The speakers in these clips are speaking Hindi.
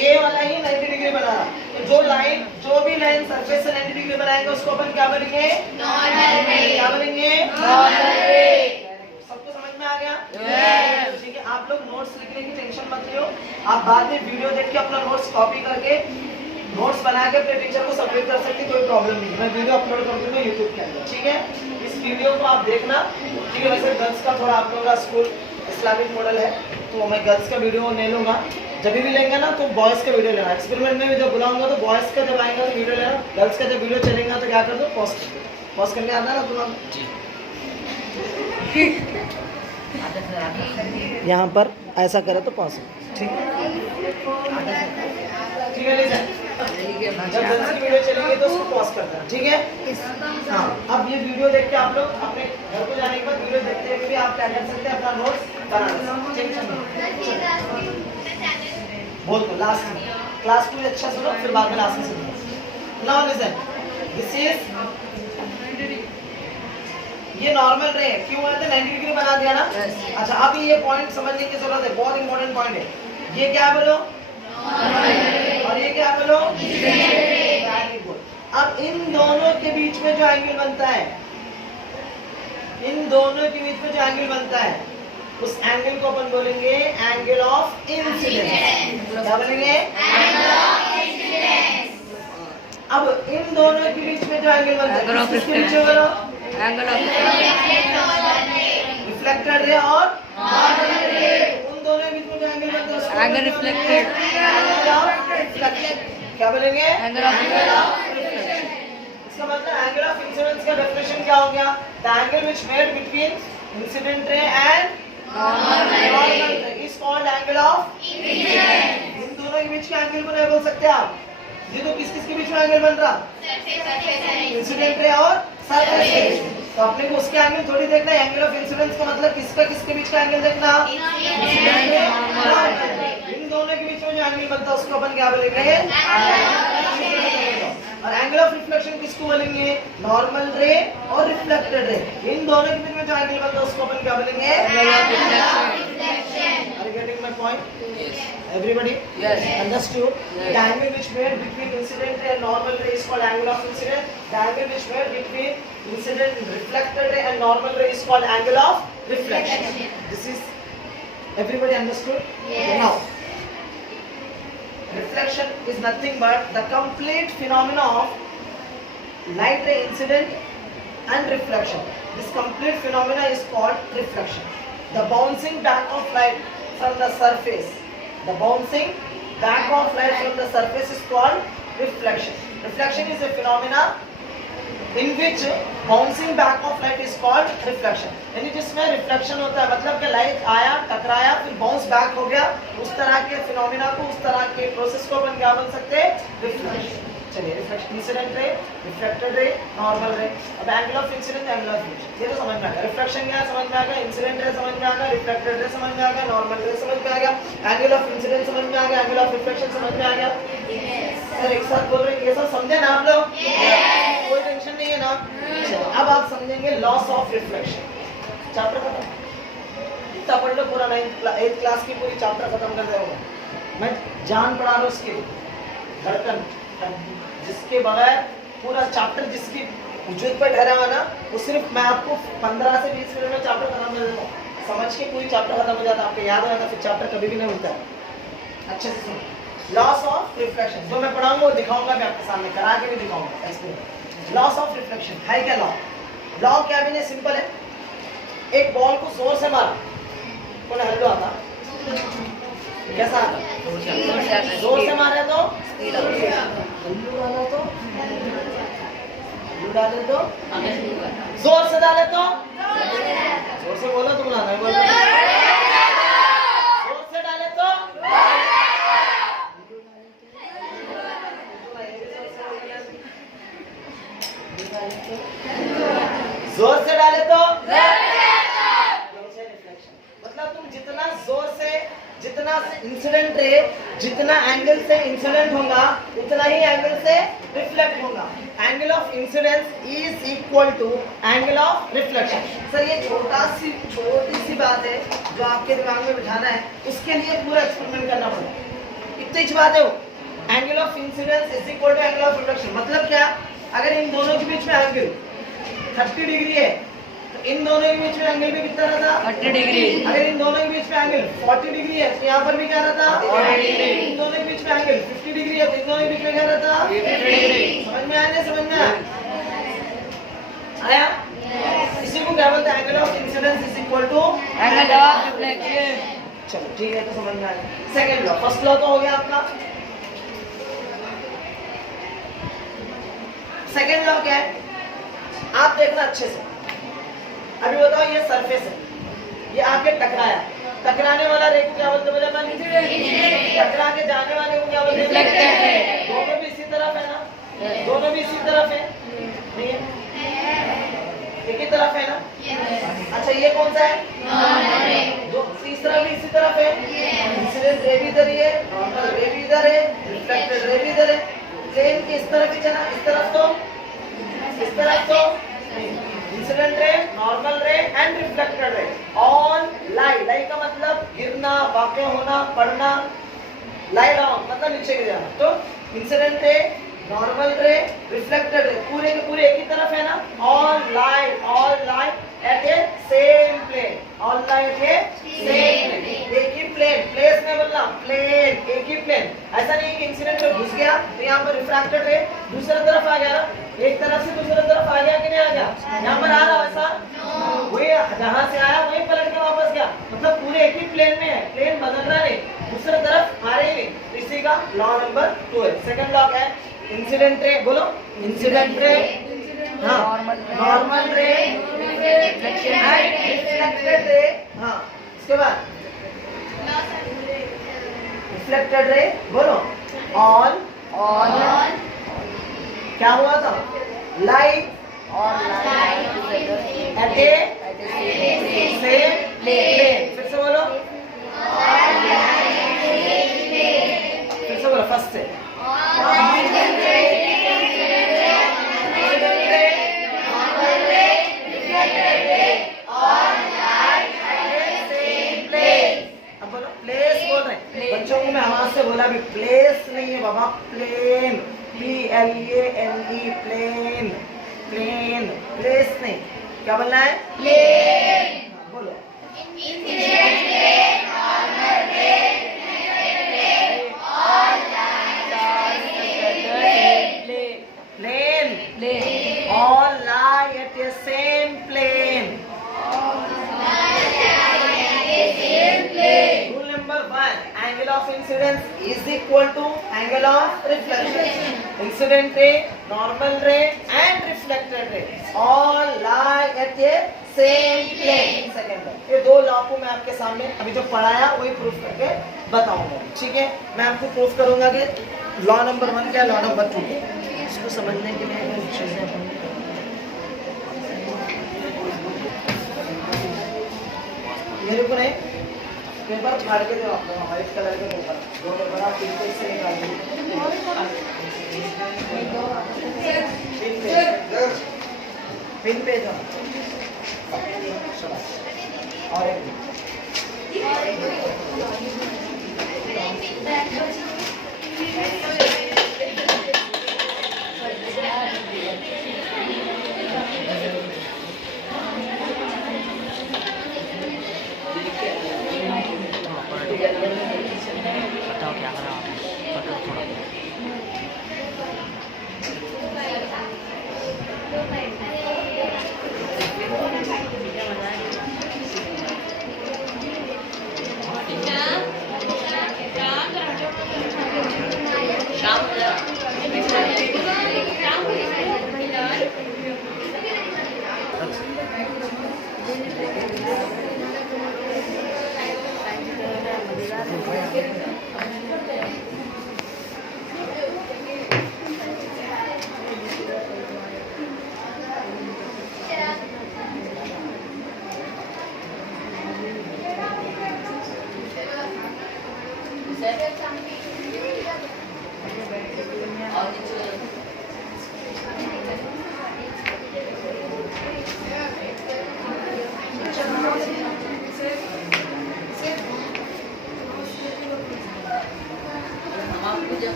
ये वाला ही 90 डिग्री बना रहा। तो जो भी लाइन सरफेस से 90 डिग्री बनाएंगे उसको अपन क्या बोलेंगे? नॉर्मल रे। क्या बोलेंगे? नॉर्मल रे। सबको समझ में आ गया? ठीक है, आप लोग नोट्स लिखने की टेंशन मत लियो। आप बाद में वीडियो देख के अपना नोट्स कॉपी करके नोट्स बना के अपने टीचर को सबमिट कर सकते, कोई प्रॉब्लम नहीं है। मैं वीडियो अपलोड कर दूंगा यूट्यूब के अंदर, ठीक है? इस वीडियो को आप देखना, ठीक है? वैसे गर्ल्स का थोड़ा आप लोगों का स्कूल इस्लामिक मॉडल है, तो मैं गर्ल्स का वीडियो नहीं लूंगा। जब भी लेंगे ना तो बॉयज़ का वीडियो लेना। एक्सपेरिमेंट में भी जब बुलाऊंगा तो बॉयज़ का जब आएगा तो वीडियो लेना, गर्ल्स का जब वीडियो चलेगा तो क्या कर दो? पॉज करने आता है ना तुम्हारा? यहाँ पर ऐसा करे तो पॉज, ठीक है? ठीक है, जब गर्ल्स की वीडियो चलेगी तो उसको पॉज कर देना, ठीक है? हाँ, अब ये वीडियो देख के आप लोग अपने घर को जाने के बाद वीडियो देखते हुए भी आप क्या कर सकते हैं? अपना नोट्स बना बोल दो लास्ट में। क्लास को भी अच्छा सुनो, फिर बाद में लास्ट में सुनो। नाउ लिसन, दिस इज ये नॉर्मल रे क्यों है? तो 90 डिग्री बना दिया ना। अच्छा, अभी ये पॉइंट समझने की जरूरत है, बहुत इंपॉर्टेंट पॉइंट है। ये क्या बोलो? और ये क्या बोलो? अब इन दोनों के बीच में जो एंगल बनता है, इन दोनों के बीच में जो एंगल बनता है, उस एंगल को अपन बोलेंगे एंगल ऑफ इंसिडेंस। क्या बोलेंगे? Angle of incidence. अब इन दोनों के बीच में जो एंगल बनता है, किसके बीच में बोलो? एंगल ऑफ रिफ्लेक्टेड रे और नॉर्मल रे। उन दोनों के बीच में जो एंगल बनता है उसको एंगल रिफ्लेक्टेड। क्या बोलेंगे? Angle of reflection. इसका मतलब एंगल ऑफ इंसिडेंस का डेफिनेशन क्या हो गया? The angle which made between incident ray and normal ray is called angle of incidence. इन दोनों के बीच का एंगल को नहीं बोल सकते आप। ये तो किस के बीच में एंगल बन रहा? इंसिडेंट रे और सरफेस के बीच में। तो अपने को उसके एंगल थोड़ी देखना है। एंगल ऑफ इंसिडेंस का मतलब किसके बीच का एंगल देखना? इन दोनों के बीच में जो एंगल बनता है उसको अपन क्या बोलेंगे? और एंगल ऑफ रिफ्लेक्शन किसको बोलेंगे? नॉर्मल रे और रिफ्लेक्टेड रे। इन दोनों के बीच में जो एंगल बनता है उसको अपन क्या बोलेंगे? Are you getting my point? Yes. Everybody? Yes. Understood? Yes. The angle which made between incident ray and normal ray is called angle of incidence. The angle which made between incident reflected ray and normal ray is called angle of reflection. This is everybody understood? Yes. Okay, now reflection is nothing but the complete phenomena of light ray incident and reflection. This complete phenomena is called reflection. The bouncing back of light from the surface. The bouncing back of light from the surface is called reflection. Reflection is a phenomena in which bouncing back of light is called reflection. यानी जिसमें रिफ्लेक्शन होता है, मतलब कि लाइट आया, टकराया, फिर बाउंस बैक हो गया। उस तरह के फिनोमिना को, उस तरह के प्रोसेस को अपन क्या बोल सकते हैं? रिफ्लेक्शन। चलिए, रिफ्लेक्शन, इंसिडेंट रे, रिफ्लेक्टेड रे, नॉर्मल रे। अब angle of incidence, angle of reflection, ये तो समझ में आ गया। रिफ्लेक्शन क्या समझ में आ गया, इंसिडेंट रे समझ में आ गया, रिफ्लेक्टेड रे समझ में आ गया, नॉर्मल रे समझ में आ गया, एंगल ऑफ इंसिडेंस समझ में आ गया, एंगल ऑफ रिफ्लेक्शन समझ में आ गया। सर एक साथ बोल रहे हैं, ये सब समझे ना आप लोग? कोई टेंशन नहीं है ना? चलो, अब आप समझेंगे लॉस ऑफ रिफ्लेक्शन। चैप्टर खत्म। इतना पढ़ लो, पूरा 8th क्लास की पूरी चैप्टर खत्म कर देगा। मैं जान पढ़ा रहा हूँ उसकी धड़कन, जिसके बगैर पूरा चैप्टर जिसकी वजूद पर ठहरा हुआ ना, वो सिर्फ मैं आपको 15 से 20 मिनट में चैप्टर खत्म कर देता हूँ। समझ के पूरी चैप्टर खत्म हो जाता है, आपको याद हो जाता है, फिर चैप्टर कभी भी नहीं होता है। अच्छे से सुनो। लॉस ऑफ रिफ्लेक्शन जो मैं पढ़ाऊंगा वो दिखाऊंगा मैं आपके सामने, करा के भी दिखाऊंगा एक्सपेरिमेंट। लॉस ऑफ रिफ्लेक्शन है क्या? लॉ क्या भी नहीं, सिंपल है। एक बॉल को जोर से मार, कौन हल्लो आता? कैसा आता? जोर से मारे तो हल्लू डाला तो, हल्लू डाले तो, जोर से डाले तो, जोर से बोलो, तुम ना नहीं बोलो। जोर से डाले तो, जोर से डाले तो, मतलब तुम जितना जोर से, जितना इंसिडेंट रे, जितना एंगल से इंसिडेंट होगा उतना ही एंगल से रिफ्लेक्ट होगा। Angle of incidence is equal to angle of reflection. Sir ये छोटी सी बात है जो आपके दिमाग में बिठाना है, उसके लिए पूरा एक्सपेरिमेंट करना पड़ेगा। कितनी बात है वो, angle of incidence is equal to angle of reflection. मतलब क्या, अगर इन दोनों के बीच में एंगल 30 डिग्री है तो इन दोनों के बीच में एंगल भी कितना रहता, 30 डिग्री। अगर इन दोनों के बीच में एंगल 40 डिग्री है तो यहाँ पर भी क्या रहता, 40 डिग्री। इन दोनों के बीच में एंगल 50 डिग्री है तो इन दोनों के बीच में क्या रहता, 50 डिग्री। समझ में आया नहीं, समझ में आया? इसी को क्या बोलते हैं, angle of incidence is equal to angle of reflection. चलो ठीक है, तो समझ में आ गया। सेकंड लॉ, फर्स्ट लॉ तो हो गया आपका। सेकंड लॉ क्या है, आप देखना अच्छे से। अभी बताओ, ये सरफेस है, ये आके टकराया, टकराने वाला रे को क्या बोलते हैं, बोले इंसिडेंट। टकरा के जाने वाले को क्या बोलते हैं, रिफ्लेक्टेड। दोनों भी इसी तरफ है ना, दोनों भी इसी तरफ है, नहीं है, एक ही तरफ है ना। अच्छा, ये कौन सा है, तीसरा भी इसी तरफ है, इंसिडेंट रे भी इधर ही है, नॉर्मल रे भी इधर है, रिफ्लेक्टेड रे भी इधर है। प्लेन के इस तरफ ही चला, इस तरफ तो, इस तरफ तो इंसिडेंट रे, नॉर्मल रे एंड रिफ्लेक्टेड रे ऑन लाई। लाई का मतलब गिरना, वाक़या होना, पड़ना, लाई डाउन मतलब नीचे गिर जाना। तो incident ray, normal ray, reflected रे पूरे के पूरे एक ही तरफ है ना। All lie at a same plane, all lie at a same plane, एक ही प्लेन, प्लेस में बोलना, प्लेन एक ही प्लेन। ऐसा नहीं कि इंसिडेंट में घुस गया तो यहाँ पर रिफ्रैक्टेड रे दूसरी तरफ आ गया ना, एक तरफ से दूसरी तरफ आ गया कि नहीं आ गया, यहाँ पर आ रहा वैसा, वही जहाँ से आया वही पलट के वापस गया, मतलब पूरे एक ही प्लेन में है, प्लेन बदल रहा नहीं, दूसरी तरफ आ रही नहीं। इसी का लॉ नंबर 2 है। सेकंड लॉ क्या है, इंसिडेंट रे, बोलो इंसिडेंट रे, हाँ नॉर्मल रे एंड रिफ्लेक्टेड रे, हाँ इसके बाद रिफ्लेक्टेड रे, बोलो ऑन क्या हुआ था, light at a same plane. फिर से बोलो, फिर से बोलो, फर्स्ट से बच्चों को मैं आवाज से बोला भी, प्लेस नहीं है बाबा, plane, PLANE, plane, plane, place नहीं, क्या बोलना है, प्लेन। बोलो plane, all lie at a same plane. Rule number 1, angle of incidence is equal to angle of reflection. Incident ray, normal ray and reflected ray all lie at a same plane. Second one, ये दो लॉ को मैं आपके सामने अभी जो पढ़ाया वही प्रूफ करके बताऊंगा, ठीक है। मैं आपको प्रूफ करूंगा कि लॉ नंबर 1 क्या, लॉ नंबर 2 इसको समझने के लिए चीजें मेरे को नहीं, पेपर फाड़ के दो आपको, व्हाइट कलर के पेपर, दो पेपर आप पिन से निकाल दो, पिन पे दो, और एक बताओ क्या करा आपने, थोड़ा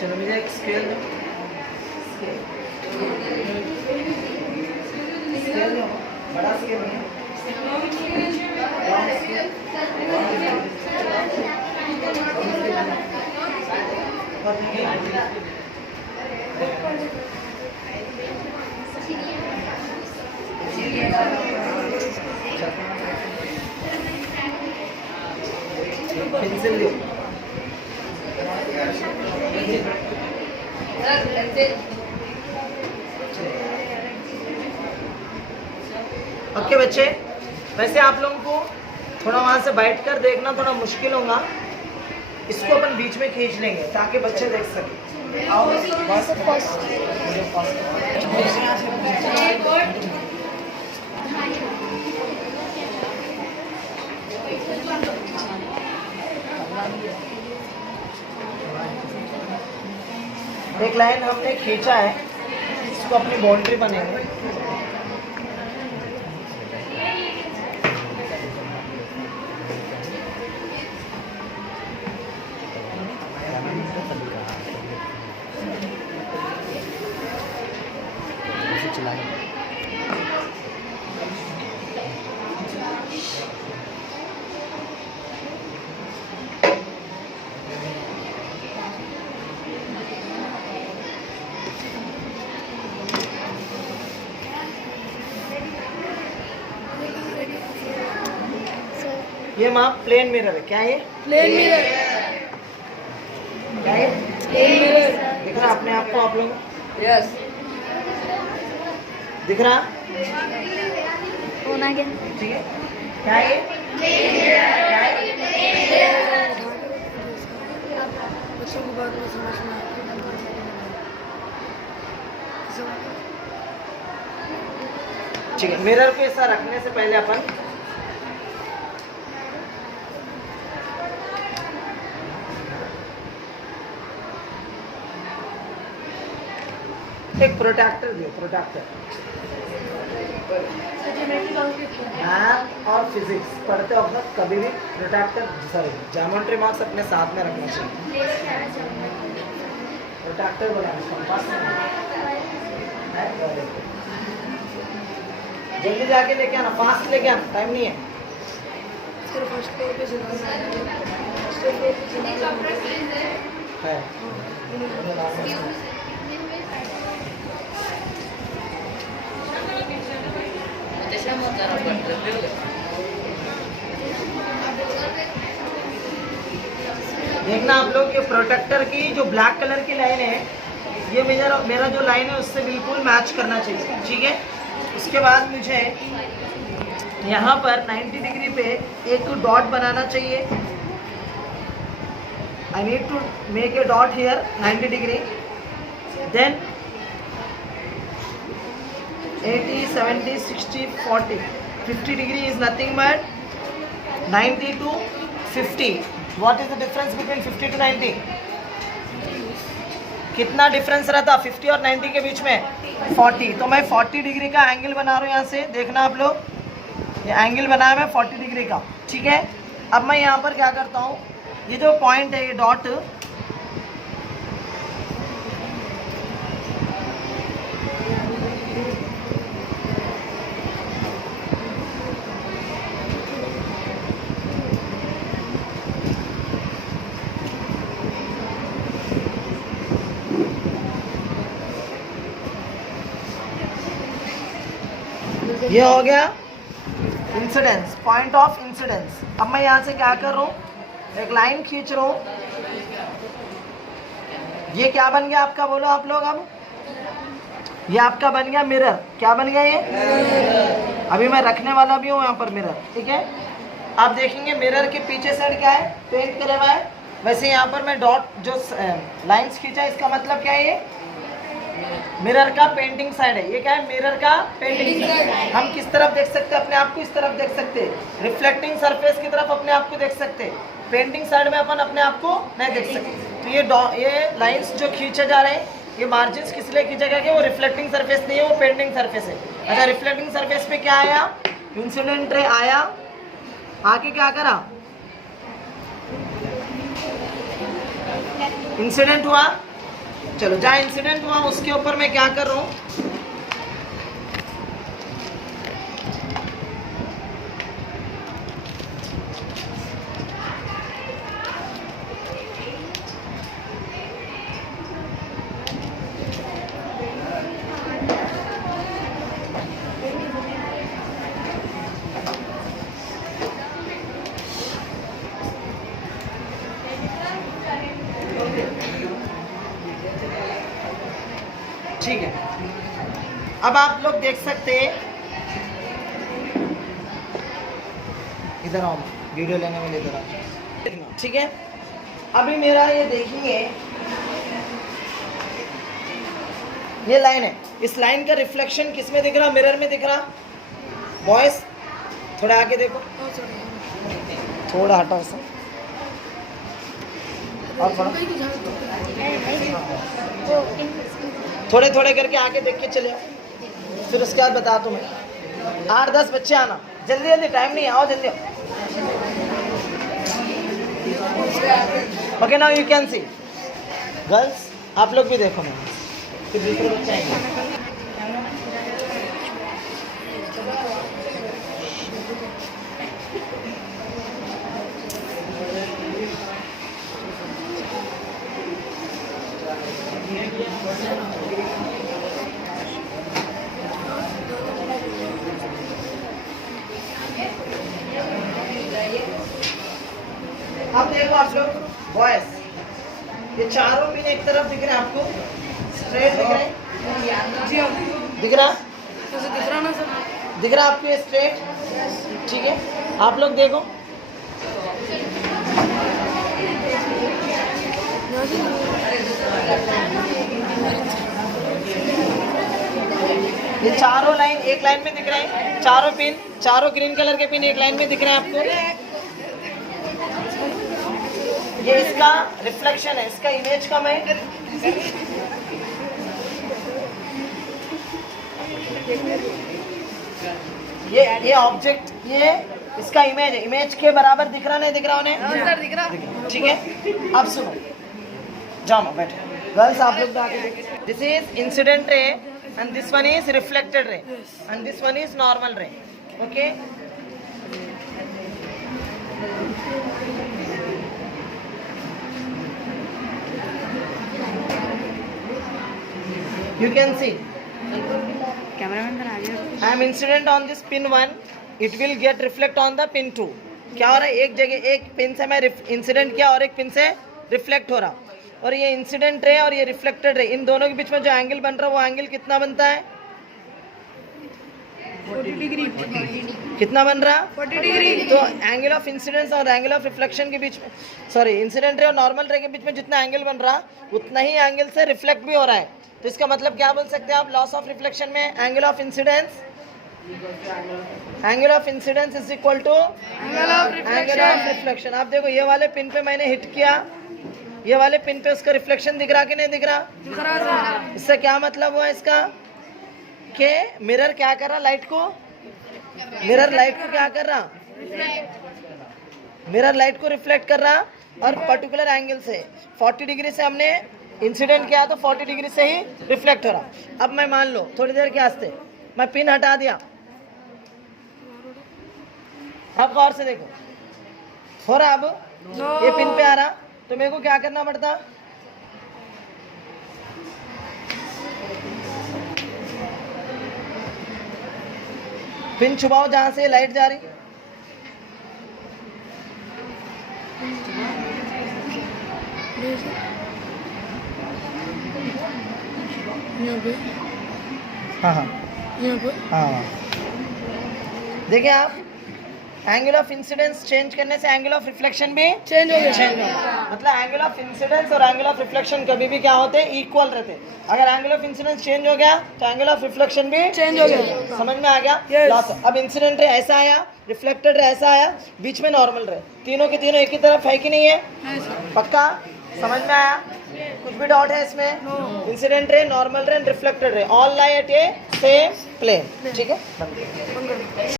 चलो मुझे एक स्केल दो। स्केल दो, बड़ा स्केल नहीं है। Long scale. पेंसिल लो। ओके बच्चे, वैसे आप लोगों को थोड़ा वहां से बैठ कर देखना थोड़ा मुश्किल होगा, इसको अपन बीच में खींच लेंगे ताकि बच्चे देख सकें। आओ बस एक लाइन हमने खींचा है, इसको अपनी बाउंड्री बनेंगे। ये माँ प्लेन मिरर है, क्या ये प्लेन मिरर, क्या ये प्लेन मिरर, दिख रहा अपने आप को आप लोगों को? यस, दिख रहा? होना क्या? ठीक है, क्या ये क्या है? बच्चों की बात में समझ में ठीक है, मिरर को ऐसा रखने से पहले अपन एक प्रोटेक्टर दियो, प्रोटेक्टर। मैथ और फिजिक्स पढ़ते वक्त कभी भी प्रोटेक्टर, सॉरी ज्योमेट्री मार्क्स अपने साथ में रखना चाहिए। प्रोटेक्टर बनाना, कंपास जल्दी जाके लेके आना, फास्ट लेके आना, टाइम नहीं है। सिर्फ फर्स्ट फ्लोर पे है। देखना आप लोग ये प्रोटेक्टर की जो ब्लैक कलर की लाइन है, ये मेरा जो लाइन है उससे बिल्कुल मैच करना चाहिए, ठीक है। उसके बाद मुझे यहाँ पर 90 डिग्री पे एक डॉट बनाना चाहिए। I need to make a dot here 90 degree, then 80, 70, 60, 40, 50 degree is nothing but 90 to 50. What is the difference between 50 to 90? कितना डिफरेंस रहता 50 और 90 के बीच में? 40। तो मैं 40 डिग्री का एंगल बना रहा हूँ यहाँ से, देखना आप लोग, ये एंगल बनाया मैं 40 डिग्री का, ठीक है। अब मैं यहाँ पर क्या करता हूँ, ये जो पॉइंट है ये डॉट, ये हो गया इंसिडेंस, पॉइंट ऑफ इंसिडेंस। अब मैं यहाँ से क्या कर रहा हूँ, एक लाइन खींच रहा हूँ। ये क्या बन गया आपका, बोलो आप लोग। अब ये आपका बन गया मिरर। क्या बन गया ये? अभी मैं रखने वाला भी हूँ यहाँ पर मिरर, ठीक है। आप देखेंगे मिरर के पीछे साइड क्या है, पेंट करे हुआ है। वैसे यहाँ पर मैं डॉट जो लाइंस खींचा, इसका मतलब क्या है, ये मिरर का पेंटिंग साइड है। ये क्या है? मिरर का पेंटिंग साइड। हम किस तरफ देख सकते हैं अपने आप को? इस तरफ देख सकते हैं। रिफ्लेक्टिंग सरफेस की तरफ अपने आप को देख सकते हैं। पेंटिंग साइड में अपन अपने आप को नहीं देख सकते। तो ये लाइंस जो खींचे जा रहे हैं, ये मार्जिन किस लिए खींचा गया? कि वो रिफ्लेक्टिंग सरफेस नहीं है, वो पेंटिंग सरफेस है। अच्छा, रिफ्लेक्टिंग सरफेस पे क्या आया? इंसिडेंट रे आया, आके क्या करा? इंसिडेंट हुआ। चलो, जहाँ इंसिडेंट हुआ उसके ऊपर मैं क्या कर रहा हूँ? ठीक है, अब आप लोग देख सकते हैं, इधर आओ, वीडियो लेने में इधर आओ। ठीक है, अभी मेरा ये देखेंगे, ये लाइन है। इस लाइन का रिफ्लेक्शन किस में दिख रहा? मिरर में दिख रहा। बॉयज थोड़ा आगे देखो, थोड़ा हटाओ सर, और थोड़ा थोड़े थोड़े करके आगे देख के चले आओ, फिर उसके बाद बता तुम्हें। 8-10 बच्चे आना, जल्दी जल्दी, टाइम नहीं है, आओ जल्दी। Okay, now you can see. Girls आप लोग भी देखो, मैं फिर दूसरे बच्चे आएंगे। अब देखो आप लोग बॉयज, ये चारों पिन एक तरफ दिख रहे हैं आपको, स्ट्रेट दिख रहे हैं? दिख रहा? दिख रहा ना सर? दिख रहा आपको ये स्ट्रेट? ठीक है, आप लोग देखो, ये चारों लाइन एक लाइन में दिख रहे हैं। चारों पिन, चारों ग्रीन कलर के पिन एक लाइन में दिख रहे हैं आपको। ये इसका रिफ्लेक्शन है, इसका इमेज कम है। ये ऑब्जेक्ट, ये इसका इमेज है। इमेज के बराबर दिख रहा, नहीं दिख रहा उन्हें? दिख रहा। ठीक है, अब सुनो, जाओ बैठो। गर्ल्स आप लोग आगे देखो, this is incident ray and this one is reflected ray, and this one is normal ray. Okay, you can see I am incident on this pin 1, it will get reflect on the pin 2. क्या हो रहा है? एक जगह एक पिन से मैं इंसिडेंट किया और एक पिन से रिफ्लेक्ट हो रहा, और ये इंसिडेंट रे और ये रिफ्लेक्टेड रे, इन दोनों के बीच में जो एंगल बन रहा है वो एंगल कितना बनता है? 40 डिग्री। कितना बन रहा? 40 डिग्री। तो एंगल ऑफ इंसिडेंस और एंगल ऑफ रिफ्लेक्शन के बीच में, सॉरी, इंसिडेंट रे और नॉर्मल रे के बीच में जितना एंगल बन रहा उतना ही एंगल से रिफ्लेक्ट भी हो रहा है। तो इसका मतलब क्या बोल सकते हैं आप? लॉस ऑफ रिफ्लेक्शन में angle of incidence, angle of incidence is equal to angle of reflection. आप देखो, ये वाले पिन पे मैंने हिट किया, ये वाले पिन पे उसका रिफ्लेक्शन दिख रहा कि नहीं दिख रहा? इससे क्या मतलब हुआ इसका? कि मिरर क्या कर रहा? लाइट को, मिरर लाइट को क्या कर रहा? मिरर लाइट को रिफ्लेक्ट कर रहा, और पर्टिकुलर एंगल से 40 डिग्री से हमने इंसिडेंट किया तो 40 डिग्री से ही रिफ्लेक्ट हो रहा। अब मैं मान लो थोड़ी देर के वास्ते मैं पिन हटा दिया, अब गौर से देखो, हो रहा? अब ये पिन पे आ रहा, तो मेरे को क्या करना पड़ता? पिन छुपाओ जहां से लाइट जा रही। यहाँ पे, हाँ हाँ यहाँ पे। हाँ, देखिए आप, एंगल ऑफ इंसिडेंस चेंज करने से एंगल ऑफ रिफ्लेक्शन भी चेंज हो गया चेंज होगा। मतलब एंगल ऑफ इंसिडेंस और एंगल ऑफ रिफ्लेक्शन कभी भी क्या होते हैं, इक्वल रहते हैं। अगर एंगल ऑफ इंसिडेंस चेंज हो गया तो एंगल ऑफ रिफ्लेक्शन भी चेंज हो गया। समझ में आ गया? Yes. Last, अब इंसिडेंट रे ऐसा आया, रिफ्लेक्टेड रे ऐसा आया, बीच में नॉर्मल रे, तीनों के तीनों एक ही तरफ है कि नहीं है? है सर। पक्का समझ में आया? कुछ भी डाउट है इसमें? Incident ray, normal ray, reflected ray, all lie at a same plane. ठीक है, बंद कर दो।